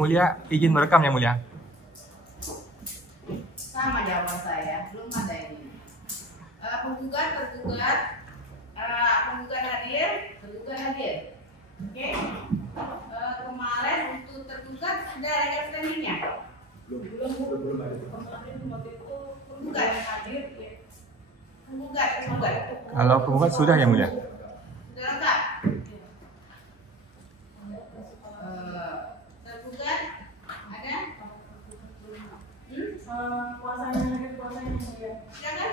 Mulia izin merekam Yang Mulia. Sama jawaban saya, belum ada ini. Penggugat, tergugat, penggugat hadir, tergugat hadir. Oke. Kemarin untuk tergugat sudah ada standingnya. Belum ada. Penggugat hadir. Penggugat. Kalau penggugat sudah Yang Mulia. Sudah lengkap. Tergugat ada? Kuasanya Mulia. Silakan.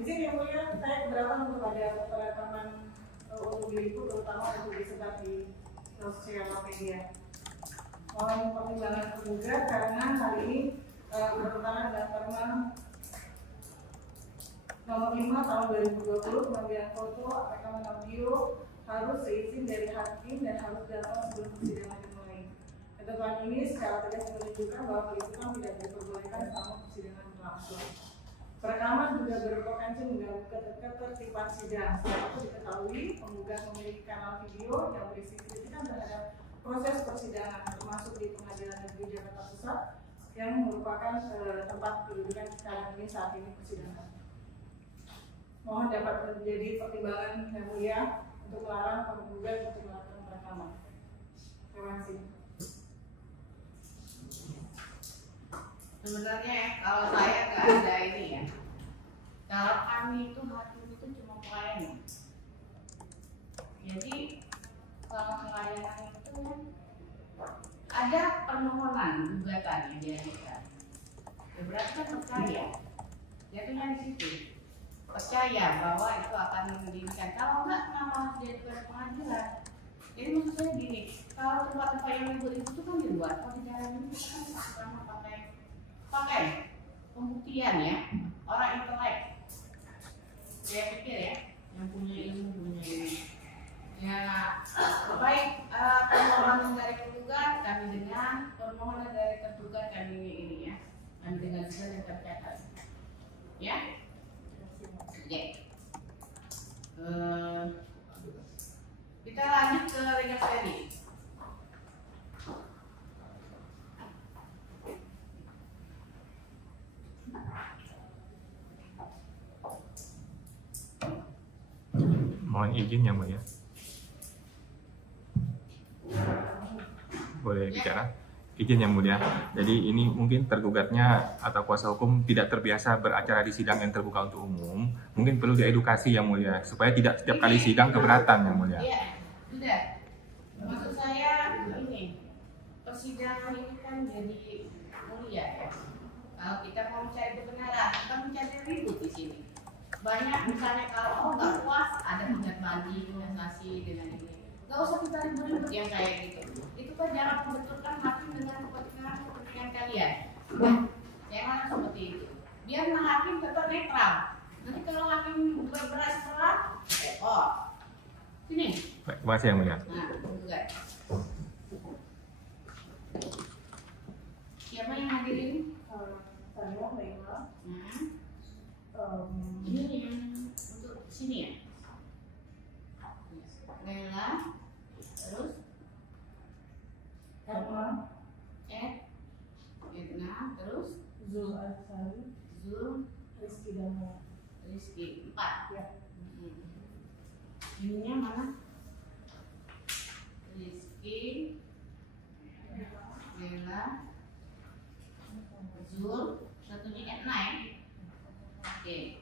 Izin Yang Mulia, saya keberatan untuk ada perekaman untuk itu, terutama untuk disebar di sosial media. Mohon pertimbangan tergugat karena hal ini bertentangan dengan Permen Nomor 5 Tahun 2020 pengambilan foto, rekaman audio harus seizin dari hakim dan harus datang sebelum persidangan dimulai. Ketentuan ini secara tegas menunjukkan bahwa peliputan tidak diperbolehkan selama persidangan berlangsung. Perekaman juga berpotensi mengganggu ketertiban sidang. Setelah itu diketahui, penggugat memiliki kanal video yang berisi kritikan terhadap proses persidangan, termasuk di Pengadilan Negeri Jakarta Pusat yang merupakan tempat kedudukan sekarang ini saat ini persidangan. Mohon dapat menjadi pertimbangan Yang Mulia untuk melarang penggugat untuk melakukan perekaman. Terima kasih. Sebenarnya kalau saya nggak ada ini ya. Kalau kami itu hakim itu cuma pelayanan. Jadi kalau pelayanan itu kan ada permohonan gugatan yang diajukan. Ya, berarti kan percaya. Jatuhnya di situ. Percaya bahwa itu akan mendirikan. Kalau enggak, kenapa harus diajukan ke pengadilan? Jadi maksud saya gini, kalau tempat-tempat yang ribut itu kan di luar, kalau di dalam ini kan sama pakai pembuktian ya, orang intelek. Saya pikir ya, yang punya ilmu punya ini. Ya, baik permohonan dari penggugat kami dengan permohonan dari tergugat kami ini ya, kami dengan juga yang tercatat. Ya, oke. Kita lanjut ke ringkas tadi. Mohon izin Yang Mulia. Boleh bicara? Izin Yang Mulia. Jadi ini mungkin tergugatnya atau kuasa hukum tidak terbiasa beracara di sidang yang terbuka untuk umum. Mungkin perlu diedukasi Yang Mulia supaya tidak setiap kali sidang keberatan Yang Mulia. Iya, sudah. Maksud saya ini persidangan ini kan jadi mulia ya. Kalau kita mau mencari kebenaran, kita mencari ribut di sini. Banyak misalnya kalau nggak puas ada minat banding, investasi dengan ini. Nggak usah kita ribut-ribut yang kayak gitu. Itu kan jangan membenturkan hakim dengan kepentingan kalian. Jangan seperti itu. Biar hakim tetap netral. Nanti kalau hakim berat sebelah, sini. Baik, terima kasih Yang Mulia. Nah, enggak. Siapa yang hadir ini? Saya Laila. Ini yang untuk sini ya? Laila, terus Erma, Edna, terus Zul Azhari, Zul, Rizky dan Mo. Rizky, 4. Ya. Ininya mana? Rizky, Laila, Zul, satunya Edna ya? Oke.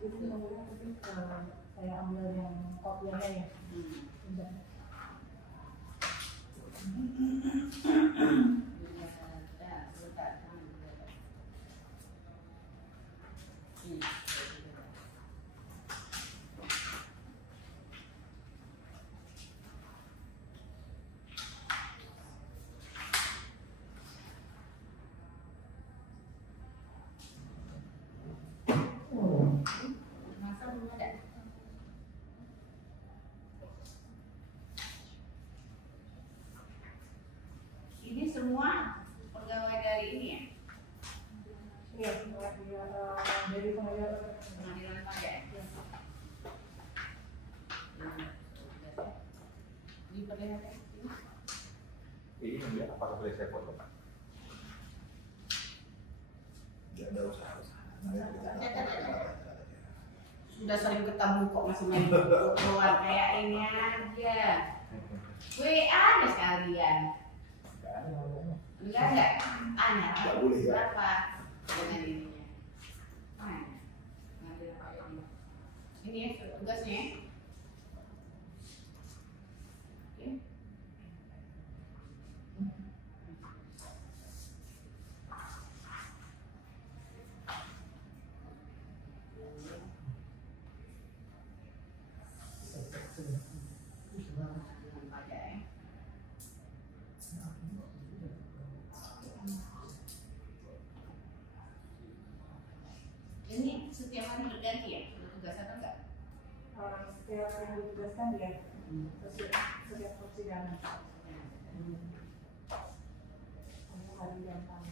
Itu mungkin saya ambil yang kopiannya ya. Masa belum ada? Iya, dari pengadilan. Pengadilan pajak. Ini perlihatkan. Ini dia apakah boleh saya foto Pak? Tidak ada usaha. Sudah sering ketemu kok masih main keluar kayak ini aja. WA aja sekalian. Enggak tanya Nggak boleh, ya? berapa dengan ininya. Nah, ngambil apa ini? Ini ya tugasnya. Oke. Ini setiap hari berganti ya? Tugas atau enggak? Setiap yang ditugaskan ya, setiap persidangan. Hari yang sama.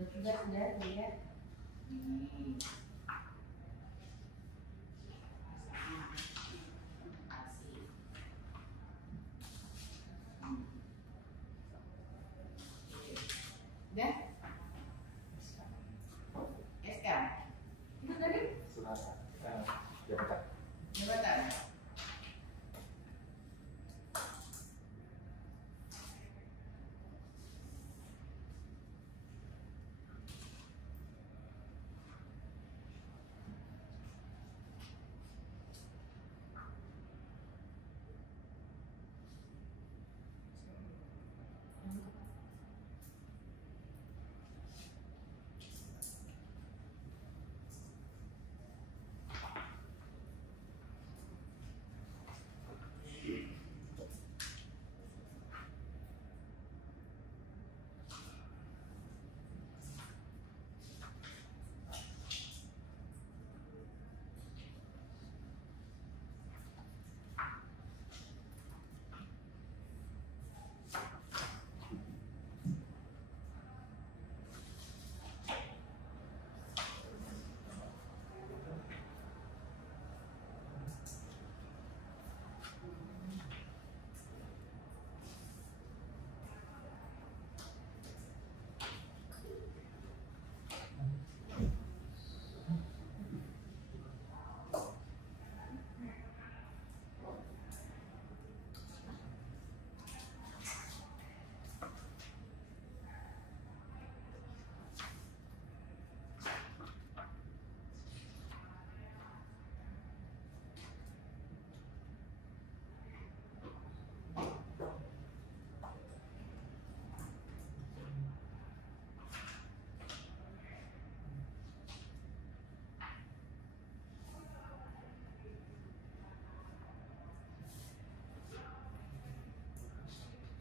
Terus juga sudah lihat. Ini. Udah? SK? Itu tadi? Surat jabatan. Jabatan?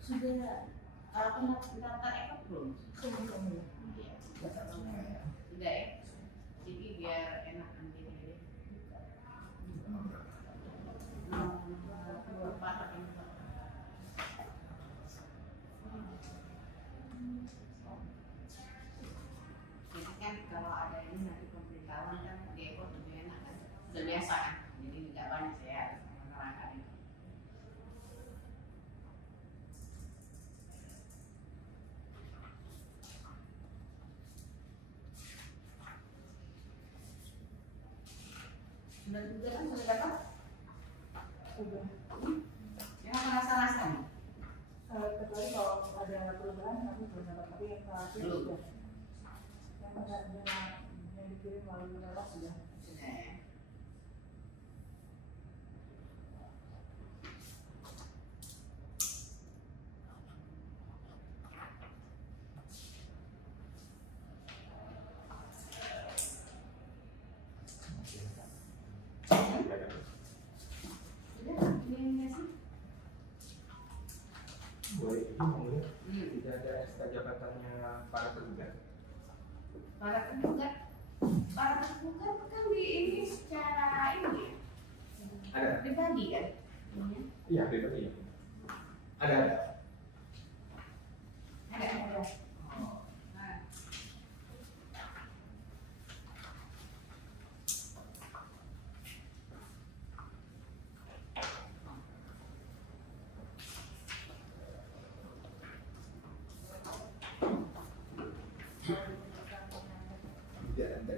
Sudah daftar ekor belum? Belum. Iya. Sudah ya? Jadi biar enak nanti deh. Jadi kan kalau ada ini nanti pemberitahuan kan di ekor lebih enak kan? Sudah biasa kan? Jadi tidak banyak saya menerangkan itu. Sudah juga kan sudah dapat? Sudah. Memang rasa-rasa nih? Kecuali kalau ada perubahan kami belum dapat, tapi yang terakhir Belum. sudah. Yang dikirim melalui lewat sudah. Sudah ya. kemudian tidak ada SK jabatannya para tergugat. Para tergugat kan di ini secara ini Ada. pribadi kan? Iya, pribadi. Ada. Ada. Tidak ada.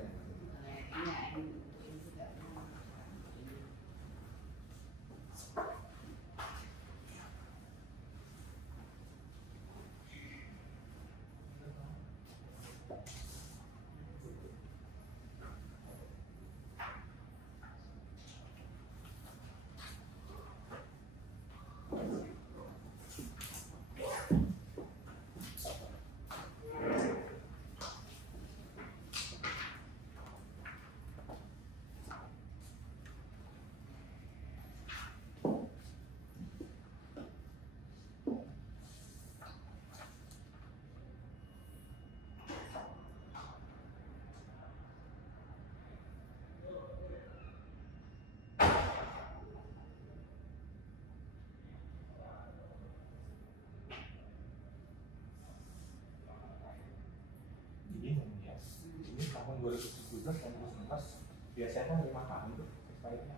Ini tahun 2017 dan 2019 biasanya kan 5 tahun tuh expirednya.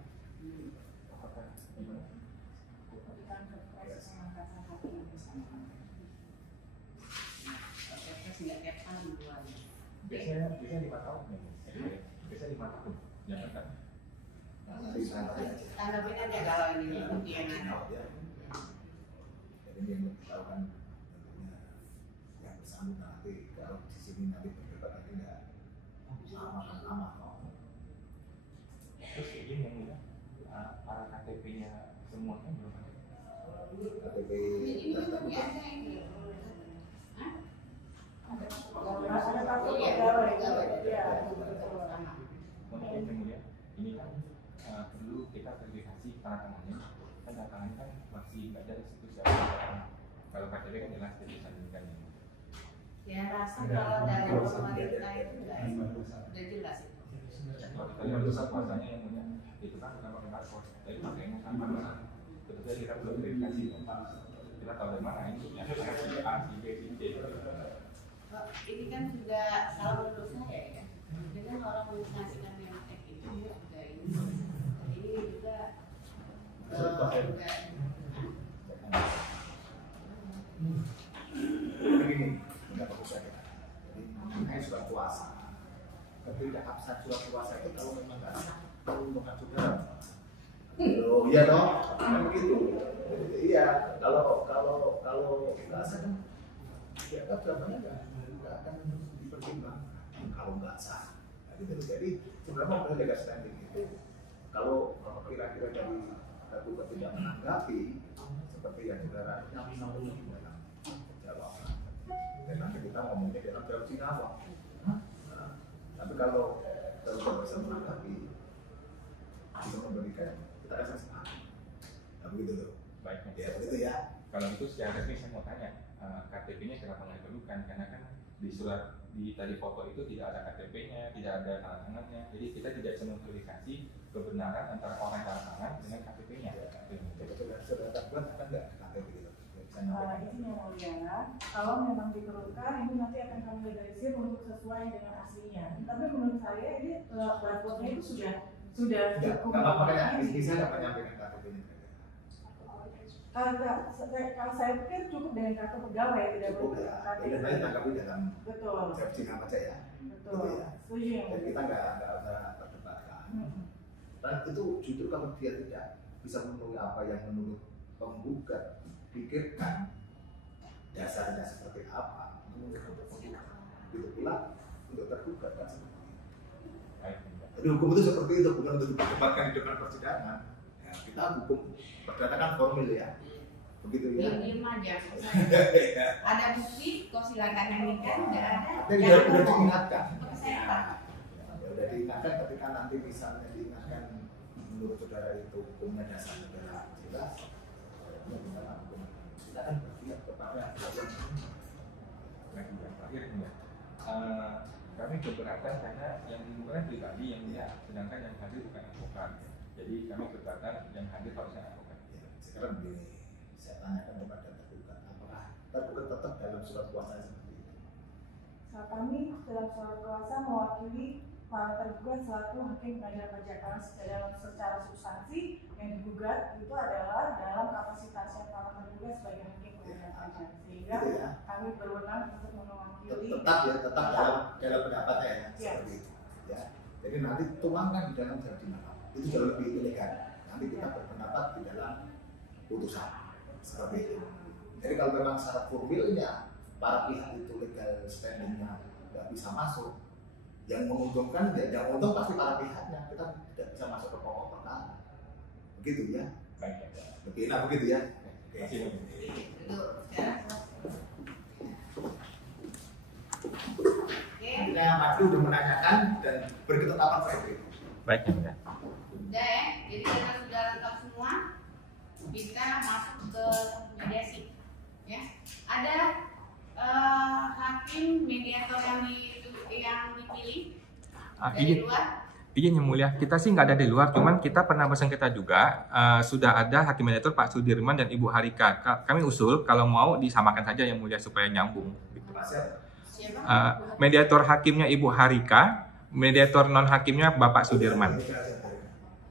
Apakah gimana? Biasanya 5 tahun nih. Biasanya 5 tahun jabatan. Tanggapin aja kalau ini yang ada. Jadi yang tahu kan tentunya yang bersangkutan nanti kalau di sini nanti berdebat nanti nggak lama. Terus izin yang udah para KTP-nya semuanya belum ada. KTP Ini kan ada ini. Ada kartu Iya, pegawai. pegawai. Iya. Mungkin kemudian ini kan perlu kita verifikasi tanda tangannya. Kan tanda tangannya kan masih nggak jelas itu siapa. Kalau KTP kan jelas jadi sandingan. Ya rasa kalau dari pemerintah itu udah jelas itu. Kalau kita lihat pusat kuasanya yang punya itu kan bukan pakai barcode, jadi pakainya sama. Tentunya kita belum verifikasi. Kita tahu dari mana ini ya si A, si B, si C. Ini kan sudah kalau menurut saya ya, dengan orang menghasilkan yang itu dia sudah ini juga begini, nggak bagus saja. Jadi ini surat kuasa. Ketika absen surat kuasa itu kalau memang nggak sah, perlu mengacu dalam. Oh iya dong, kan begitu. Iya, kalau nggak sah kan, ya kan jawabannya nggak akan dipertimbangkan. Kalau nggak sah, nah, gitu. Jadi sebenarnya boleh legal standing itu. Kalau kira-kira dari tergugat tidak menanggapi, seperti yang saudara sampaikan dalam jawaban. Dan nanti kita ngomongnya dalam jawab Cinawa. Nah, tapi kalau tergugat bisa menanggapi, bisa memberikan, kita rasa sepakat. Nah begitu tuh. Baik. Ya begitu ya. Kalau itu secara resmi saya mau tanya, KTP-nya kenapa nggak diperlukan? Karena kan di surat di tadi foto itu tidak ada KTP-nya, tidak ada tanda tangannya. Jadi kita tidak bisa memverifikasi kebenaran antara orang tanda tangan dengan KTP-nya. Saudara tergugat akan nggak KTP gitu? Bisa nyampaikan. Izin yang mulia, kalau memang diperlukan ini nanti akan kami legalisir untuk sesuai dengan aslinya. Tapi menurut saya ini barcode-nya itu sudah Nggak cukup. apa-apa ya, bisa dapat nyampaikan KTP-nya. Kalau saya pikir cukup dengan kartu pegawai, tidak Cukup perlu ya. KTP. Dan nanti tanggapi dalam Betul, versi apa aja ya. betul. Gitu ya. Setuju yang Dan mulia. kita nggak usah perdebatkan. Dan itu justru kalau dia tidak bisa memenuhi apa yang menurut penggugat pikirkan, dasarnya seperti apa, menurut penggugat. Begitu pula untuk tergugat kan seperti itu. Baik. Jadi hukum itu seperti itu, bukan untuk diperdebatkan di depan persidangan. Ya, kita hukum perdata kan formil ya, begitu ya. diem aja. Ada bukti, kok silakan nyanyikan, nggak ada. Dan jangan udah ngomong. diingatkan. Kesehatan. Ya udah diingatkan ketika nanti misalnya diingatkan menurut saudara itu hukumnya dasar negara jelas, ya kita kan berpihak kepada Terakhir ya. Kami keberatan karena yang digunakan pribadi yang mulia, sedangkan yang hadir bukan advokat. Jadi kami keberatan yang hadir harusnya advokat. Sekarang begini, saya tanyakan kepada tergugat, apakah tergugat tetap dalam surat kuasa seperti itu? Nah, kami dalam surat kuasa mewakili para tergugat selaku hakim pengadilan pajak, karena secara substansi yang digugat itu adalah dalam kapasitasnya para tergugat sebagai hakim pengadilan pajak, sehingga Gitu ya. kami berwenang untuk mewakili. Tetap dalam pendapatnya ya, Ya. seperti itu. Ya. Jadi nanti tuangkan di dalam judgment, itu jauh lebih elegan. Nanti kita berpendapat di dalam putusan seperti itu. Jadi kalau memang syarat formilnya para pihak itu legal standingnya nggak bisa masuk, yang menguntungkan ya, yang untung pasti para pihaknya, kita tidak bisa masuk ke pokok perkara. Begitu ya. Baik ya. Lebih enak begitu ya. Terima kasih. Nanti yang maju udah menanyakan dan berketetapan seperti itu. Baik ya mulia. Udah ya, jadi karena sudah lengkap semua, kita masuk ke mediasi. Ya, ada hakim mediator yang dipilih dari luar. Izin yang mulia, kita sih nggak ada di luar, cuman kita pernah bersengketa juga. Sudah ada hakim mediator Pak Sudirman dan Ibu Harika. Kami usul kalau mau disamakan saja yang mulia supaya nyambung. Siapa? Mediator hakimnya Ibu Harika, mediator non hakimnya Bapak Sudirman.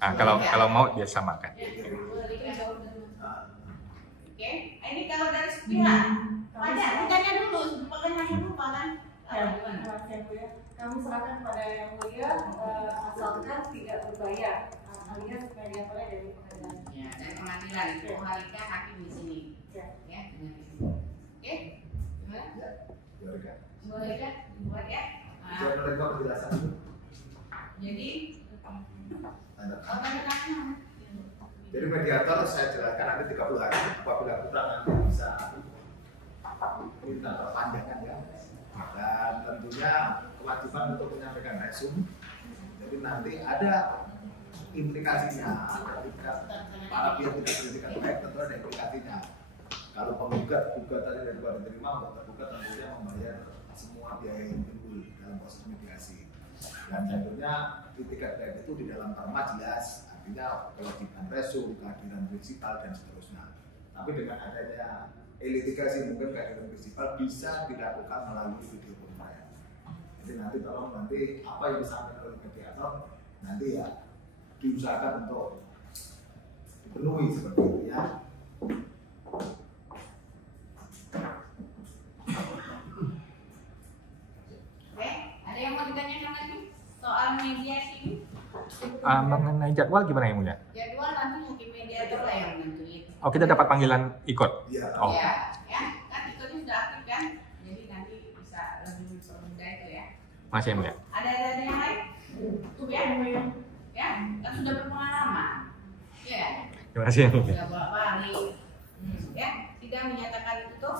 Kalau mau dia samakan. Oke, ini kalau dari sepihak, tanya dulu, makanya lupa kan? Kami serahkan pada yang mulia, asalkan tidak berbayar, alias mediatornya dari pengadilan. Ya, dari pengadilan itu Harika hakim di sini. Ya. Ya, dengan itu. Oke, gimana? Ya, Harika. Boleh kan? Buat ya. Saya menerima penjelasan itu. Jadi, Tanda apa tangan. namanya? Jadi mediator saya jelaskan nanti 30 hari, apabila kurang nanti bisa minta perpanjangan ya. Dan tentunya kewajiban untuk menyampaikan resume. Jadi nanti ada implikasinya ketika para pihak tidak bertindak baik, tentu ada implikasinya. Kalau penggugat gugatannya dari luar diterima, untuk tergugat tentunya membayar semua biaya yang timbul dalam proses mediasi. Dan tentunya itikat baik itu di dalam norma jelas, artinya kewajiban resume, kehadiran prinsipal dan seterusnya. Tapi dengan adanya litigasi mungkin kehadiran prinsipal bisa dilakukan melalui video conference. Jadi nanti tolong nanti apa yang disampaikan oleh mediator nanti ya diusahakan untuk dipenuhi seperti itu ya. Oke, ada yang mau ditanyakan lagi soal mediasi ini? Mengenai jadwal gimana ya mulia? Jadwal nanti hakim mediator lah yang nentuin. Oh, kita dapat panggilan ikut. Iya. Oh. Ya, kan ikutnya sudah aktif kan, jadi nanti bisa lebih mempermudah itu ya. Masih ya mulia. Ada yang lain? Cukup ya? Ya, kan sudah berpengalaman. Ya, Terima kasih ya mulia. sudah berapa hari? Ya, sidang menyatakan ditutup.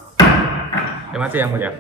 Terima kasih yang mulia.